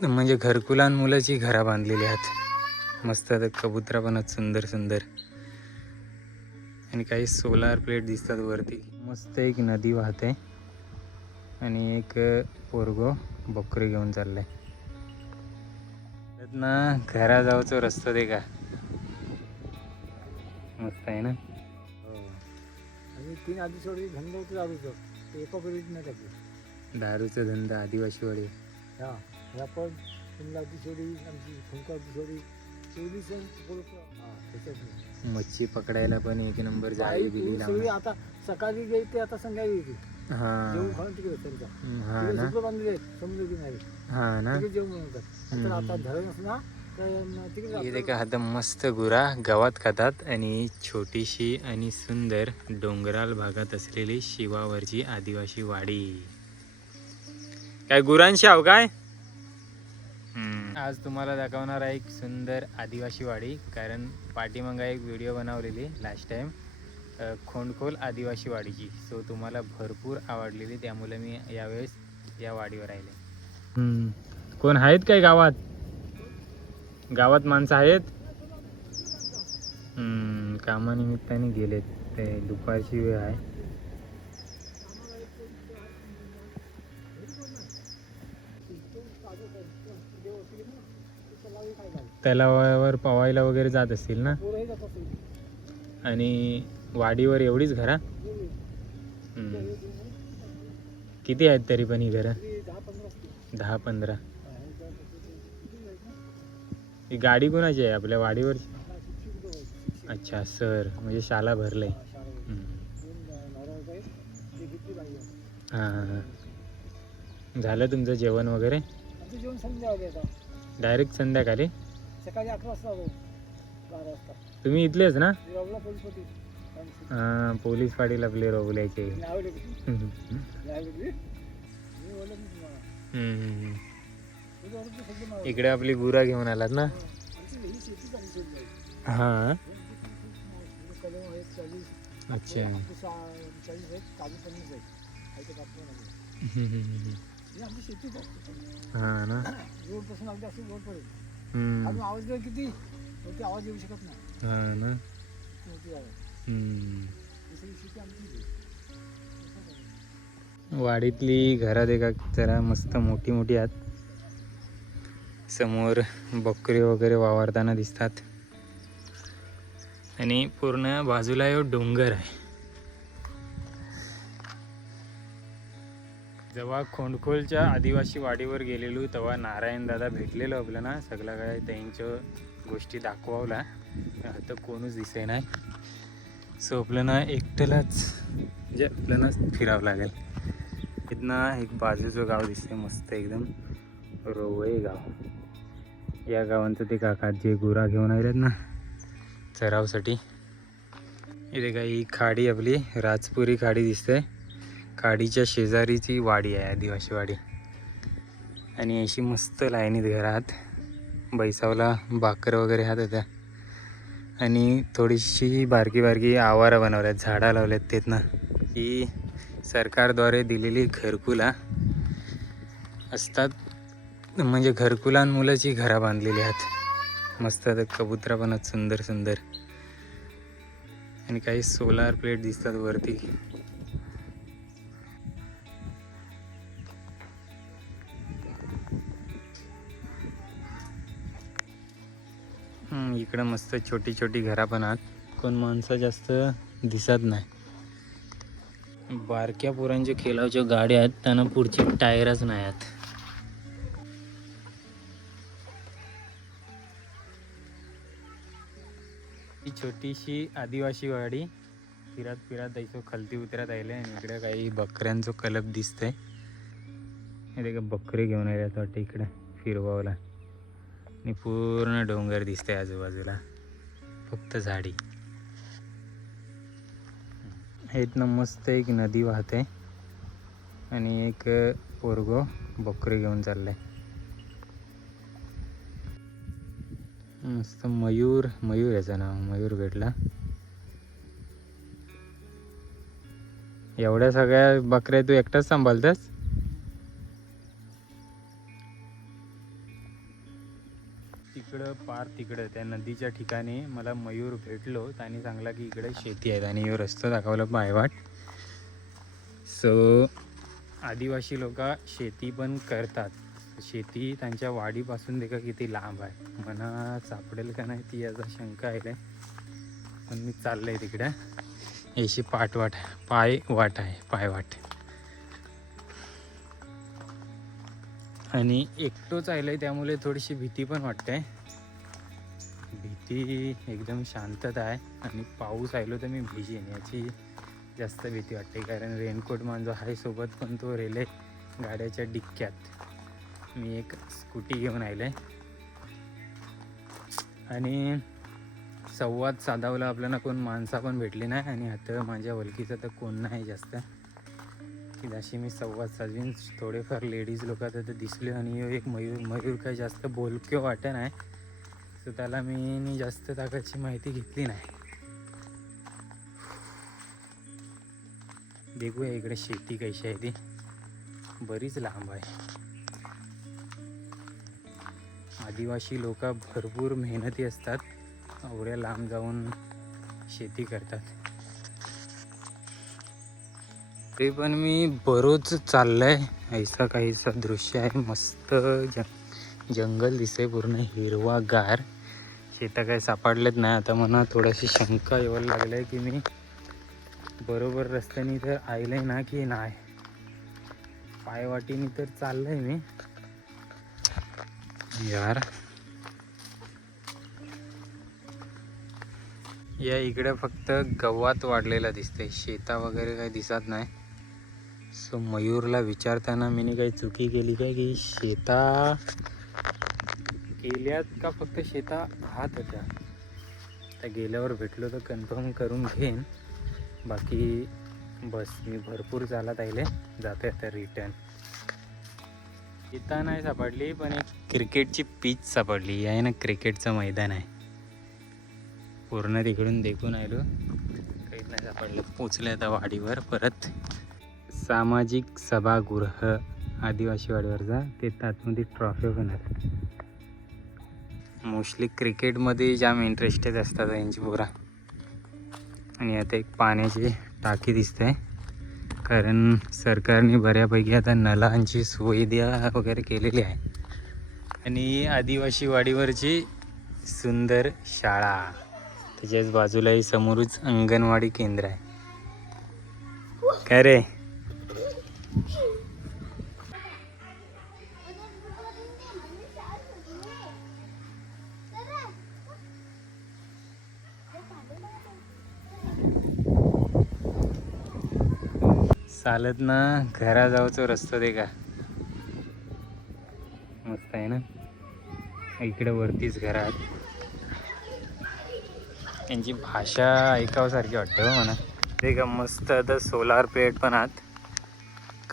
म्हणजे घरकुलान मुलाची घरा बांधलेली आहेत मस्त. कबुतरा पण आहेत सुंदर सुंदर आणि काही सोलार प्लेट दिसतात वरती. मस्त एक नदी वाहते आणि एक पोरगो बकरी घेऊन चाललाय. ना घरा जाऊचो रस्तो ते का मस्त आहे ना. आणि 3 आधी सोडी धंदा होतो दारूचा, ते एका परित नाही टाकले. दारूचा धंदा आदिवासी वाडी. हा ह्या पण शिमला आधी सोडी, आमची फुंका आधी सोडी, पोलीस हा त्याच्यात मच्छी पकडायला पण एक नंबर जाळी बिली सगळी. लावून. आता सकाळी गेली आता संध्याकाळी येते. हा जेवण खाऊन तिकडे त्यांचा हा तिकडे ना. झोपडं बांधले आहेत समुद्र किनारी, हा ना. तिकडे जेवण बनवतात. तर आता धरण ना तर तिकडे इथे का आता मस्त गुरा गावात खातात आणि छोटीशी आणि सुंदर डोंगराळ भागात असलेली शिवावरची आदिवासी वाडी. काय गुरांशी आव काय. आज तुम्हाला दाखवणार आहे एक सुंदर आदिवासी वाडी. कारण पाठीमागा एक व्हिडिओ बनवलेली लास्ट टाइम खोंडखोल आदिवासी वाडीची. सो तुम्हाला भरपूर आवडलेली, त्यामुळे मी यावेळेस या वाडीवर राहिले. कोण आहेत काय गावात? गावात माणसं आहेत. कामानिमित्ताने गेलेत, ते दुपारची वेळ आहे. तलावावर पवायला वगैरे जात असतील ना. आणि वाडीवर एवढीच घरा. किती आहेत तरी पण ही घरं? 10-15. ही गाडी कोणाची आहे आपल्या वाडीवर? अच्छा सर, म्हणजे शाला भरलंय. हां हां हां. झालं तुमचं जेवण वगैरे? जेवण संध्याकाळी आता डायरेक्ट संध्याकाळी? सकाळी 11 वाजता 12 वाजता. तुम्ही इथलेच ना? रोवला पोलीस. हां, पोलीस पाटील आपले रोवल्याचे. इकडे आपली गुरा घेऊन आलात ना. हां अच्छा. हां ना. रोड पासून अगदी असं रोड पर्यंत अजून आवाज किती मोठी आवाज येऊ शकत नाही. हां ना. मोठी आवाज. वाडीतली घरात एका जरा मस्त मोठी मोठी आहेत. समोर बकरी वगैरे वावरताना दिसतात आणि पूर्ण बाजूला एक डोंगर आहे. जेव्हा खोंडखोलच्या आदिवासी वाडीवर गेलेलो तेव्हा नारायण दादा भेटलेलो आपल्याला. सगळं काय त्यांच्या गोष्टी दाखवला, आता कोणच दिसे नाही. सो आपल्याला एकट्यालाच म्हणजे आपल्यालाच फिरावं लागेल. इथनं एक बाजूचं गाव दिसते मस्त एकदम, रोवळे गाव. या गावांचं ते काका जे गुरा घेऊन आलेत ना चरावसाठी. इथे काही खाडी आपली राजपुरी खाडी दिसते. खाडीच्या शेजारीची वाडी आहे आदिवासी वाडी. आणि अशी मस्त लाईनीत घरात बैसावला भाकर वगैरे हात होत्या. आणि थोडीशी बारकी बारकी आवारा बनवल्यात, झाडा लावल्यात तेच ना. ही सरकारद्वारे दिलेली घरकुला असतात, म्हणजे घरकुलान मुलाची घरा बांधलेली आहेत मस्त. कबुतरा पण आहेत सुंदर सुंदर आणि काही सोलार प्लेट दिसतात वरती. इकडं मस्त छोटी छोटी घरा पण आहेत. कोण माणसं जास्त दिसत नाही. बारक्या पोरांच्या खेळाच्या गाड्या आहेत, त्यांना पुढची टायरच नाही आहेत. ही छोटीशी आदिवासी वाडी फिरत फिरत जायचो, खालती उतरत आले. आणि इकडे काही बकऱ्यांचं कलप दिसतंय. इथे का बकरी घेऊन आल्यात वाटतं इकडे फिरवावला. आणि पूर्ण डोंगर दिसते आजूबाजूला, फक्त झाडी. इथनं मस्त एक नदी वाहते आणि एक पोरगो बकरी घेऊन चाललाय. मस्त मयूर याचं नाव मयूर भेटला. एवढ्या सगळ्या बकऱ्या तू एकटाच सांभाळतास? तिकडं पार तिकडं त्या नदीच्या ठिकाणी मला मयूर भेटलो. त्याने सांगला की इकडे शेती आहेत आणि ह्यो रस्ता दाखवला पायवाट. सो आदिवासी लोक शेती पण करतात. शेती त्यांच्या वाडीपासून देखा किती लांब आहे. मना सापडेल का नाही ती याचा शंका आहे. पण मी चाललंय तिकडे. याची पायवाट आहे पायवाट. आणि एकटोच आलोय त्यामुळे थोडीशी भीती पण वाटते. भीती एकदम शांतता आहे. आणि पाऊस आलो तर मी भिजेन याची जास्त भीती वाटते. कारण रेनकोट माझा आहे सोबत, पण तो रेले गाड्याच्या डिक्क्यात. मी एक स्कूटी घेऊन आले आणि संवाद साधावला आपल्याला. कोण माणसा पण भेटली नाही आणि आता माझ्या ओळखीचं तर कोण नाही जास्त की जशी मी संवाद साधवीन. थोडेफार लेडीज लोक आता दिसले आणि एक मयूर काही जास्त बोलक्यो वाटत नाही. तर त्याला मी जास्त ताकदची माहिती घेतली नाही. देखूया इकडे शेती कशी आहे ती. बरीच लांब आहे. आदिवासी लोक भरपूर मेहनती असतात. एवढ्या लांब जाऊन शेती करतात. ते पण मी बरोच चाललंय. ऐसा काहीसा दृश्य आहे. मस्त जंगल दिसते पूर्ण हिरवागार. शेता काही सापडलेत नाही. आता मला थोडीशी शंका यायला लागली की मी बरोबर रस्त्याने तर आयलंय ना की नाही. पायवाटीने तर चाललंय मी यार. या इकडे फक्त गवत वाढलेला दिसतंय. शेता वगैरे काही दिसत नाही. सो मयूरला विचारताना मी काही चुकी केली काय की शेता केल्यात का फक्त शेता हात होत्या. त्या गेल्यावर भेटलो तर कन्फर्म करून घेईन. बाकी बस मी भरपूर चालत आले. जाते आता रिटर्न. शेता नाही सापडली पण एक क्रिकेटची पिच सापडली. आहे ना क्रिकेटचं मैदान आहे. पूर्ण तिकडून देखून आलो. काहीच नाही सापडलं. पोचले आता वाडीवर परत. सामाजिक सभागृह आदिवासी वाडीवरचा. ते आतमध्ये ट्रॉफी पण आहेत. मोस्टली क्रिकेटमध्ये जाम इंटरेस्टेड असतात यांची पोरा. आणि आता एक पाण्याची टाकी दिसते. कारण सरकारने बऱ्यापैकी आता नलांची सुविधा वगैरे केलेली आहे. आणि आदिवासी वाडीवरची सुंदर शाळा. त्याच्याच बाजूलाही समोरच अंगणवाडी केंद्र आहे. काय रे चालत ना घरा जाऊचो रस्ता दे का मस्त आहे ना. इकडे वरतीच घरात. यांची भाषा ऐकावसारखी वाटते हो म्हणा. ते का मस्त. आता सोलार प्लेट पण आहात.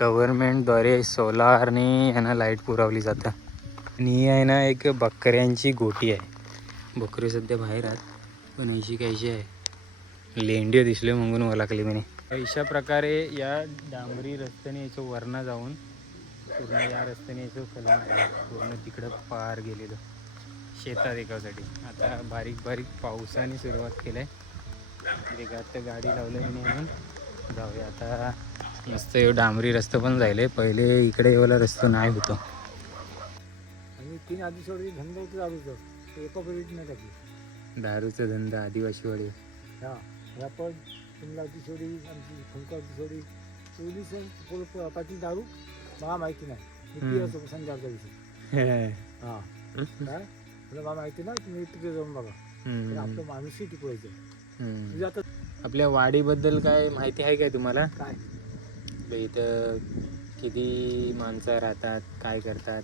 गव्हर्नमेंटद्वारे सोलारने यांना लाईट पुरवली जातं. आणि आहे ना एक बकऱ्यांची गोटी आहे. बकरी सध्या बाहेर आहात पण ऐशी काहीशी आहे. लेंडिओ दिसले म्हणून ओळखली मी. अशा प्रकारे या डांबरी रस्त्याने याचं वरनं जाऊन पूर्ण या रस्त्याने याचं पूर्ण तिकडं पार गेलेलं शेतात एकासाठी. आता बारीक बारीक पावसाने सुरुवात केली आहे. आता गाडी लावली म्हणून जाऊया आता. मस्त एवढं डांबरी रस्ता पण जायले. पहिले इकडे एवढा रस्ता नाही होतो. आणि 3 आदिवासी धंदा होतं दारूचं. ते एका परिस्थिती नाही टाकली. दारूचा धंदा आदिवासी वाडी. हा ह्या पण शिमलाची सोडी आमची फुंकाची सोडी पोलिस पाठी दारू मला माहिती नाही. मी पियाचो संध्याचा विषय. हां काय मला मला माहिती ना. तुम्ही तिकडे जाऊन बघा. आपलं माणूसही टिकवायचं. म्हणजे आता आपल्या वाडीबद्दल काय माहिती आहे काय तुम्हाला? काय इथं किती माणसं राहतात, काय करतात?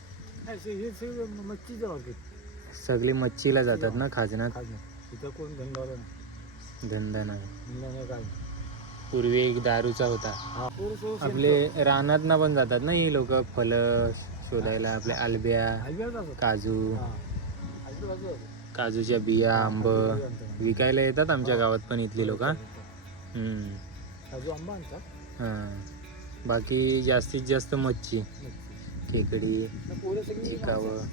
हे सगळं मच्छीचं वाटत. सगळे मच्छीला जातात ना खाजनात. इथं कोण धंदा धंदा नाही. नाही काय. पूर्वी एक दारूचा होता. आपले रानात ना पण जातात ना ही लोक फळं शोधायला. आपल्या आलब्या, काजू, काजूच्या बिया, आंब विकायला येतात आमच्या गावात पण इथली लोक. काजू आंबा आणतात. हां बाकी जास्तीत जास्त मच्छी, खेकडी, चिकावं.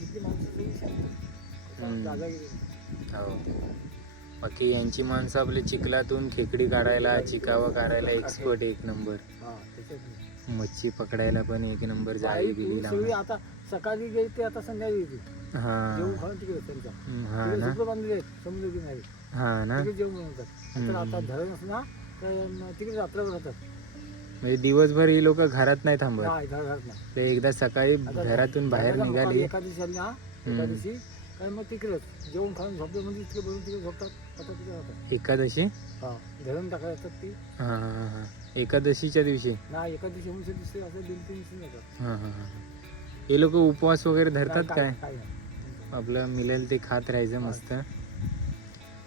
हम्म. दादागिरी हो. बाकी यांची माणसं आपले चिखलातून खेकडी काढायला चिकावा काढायला एक्सपर्ट एक नंबर. हा त्याच्यात मच्छी पकडायला पण एक नंबर जाळी बिली सगळी लावून. आता सकाळी गेली ते आता संध्याकाळी येते जेवण हा खाऊन तिकडे त्यांचा हा तिकडे ना झोपडं बांधलेले आहेत समुद्र किनारी हा ना. तिकडे जेवण बनवतात तर आता धरण असं ना तर तिकडे रात्रभर राहतात म्हणजे दिवसभर ही लोक घरात नाही थांबत. नाही घरात नाही ते एकदा सकाळी आता घरातून बाहेर धरणाला मग निघाली. एकादशी आली ना एकादशी काय मग तिकडेच जेवण खाऊन झोपले म्हणजे तिकडे बनवून तिकडे झोपतात आता तिकडे राहतात एकादशी. हा धरण टाकायला येतात ती हा हा हा. एकादशीच्या दिवशी. ना एकादशी होऊन दिसते असं 2-3 दिवशी येतात हा हा हा. हे लोक उपवास वगैरे धरतात काय? काय नाही आपलं मिळेल ते खात राहायचं मस्त.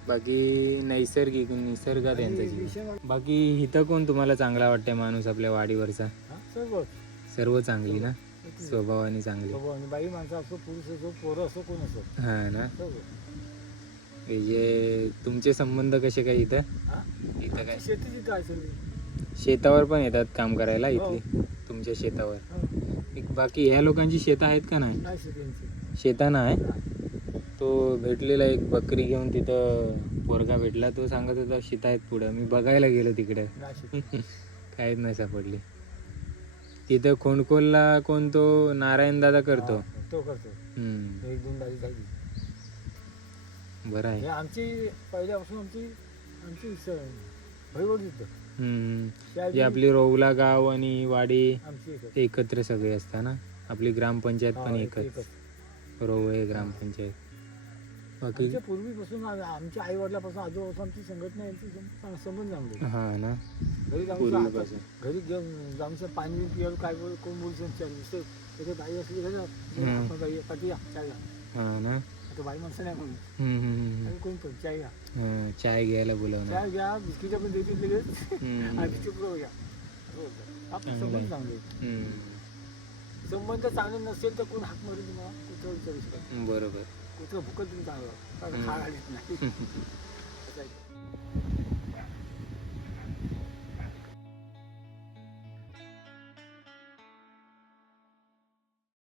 बाकी नैसर्गिक निसर्गात यांचा आणि जीव. विषय बाकी इथं कोण तुम्हाला चांगला वाटतंय माणूस आपल्या वाडीवरचा? हा सर्व सर्व चांगली ना, स्वभावाने चांगली. बाबा आणि बाई माणसं असो पुरुष असो पोरं असो कोण असो हा ना. सर्व म्हणजे तुमचे संबंध कसे काय इथं? हा इथं काय शेतीची काय सगळी शेतावर पण येतात काम करायला इथली? तुमच्या शेतावर? बाकी ह्या लोकांची शेतं आहेत का नाही? काय शेतीची शेता नाही. तो भेटलेला एक बकरी घेऊन तिथं पोरगा भेटला, तो सांगत होता शेत आहेत पुढं. मी बघायला गेलो तिकडे, नाही शेती काहीच नाही सापडली. तिथं खोंडकोलला कोण तो नारायण दादा करतो. हा, तो करतो हम्म. 1-2 दारी झाली बरं आहे. हे आमची पहिल्यापासून आमची भैवड तिथं हम्म. जी आपली रोवला गाव आणि वाडी आमची एकच. एकत्र सगळे असतात ना. आपली ग्रामपंचायत पण हा, एकच. एकच. रोवे ग्रामपंचायत. बाकी आमच्या पूर्वीपासून आमच्या आई वडिलापासून आजोबापासून आमची संघटना यांची संबंध चांगले हा ना. घरी जाऊन पूर्वीपासून. घरी जाऊन पाणी पियाला काय कोण बोलतो नुसतं त्याच्या बाई असली हम्म. घरी पाठी या चाय हा ना. आता बाई माणसं नाही म्हणून हम्म. आणि कोण पण चाय घ्या हा, चाय घ्यायला बोलवणार. चाय घ्या बिस्किटं पण देतील लगेच हम्म. आणि बिस्किट पुरव घ्या असं होतं. आपले चांगलं संबंध आहे. चांगले आहेत. हम्म. संबंध चांगले नसेल तर कोण हाक मारेल तुम्हाला कुठं विचारू शकत बरोबर. कुठं भुकत तुम्ही चांगलं कारण हम्म. खायला नाही असं आहे.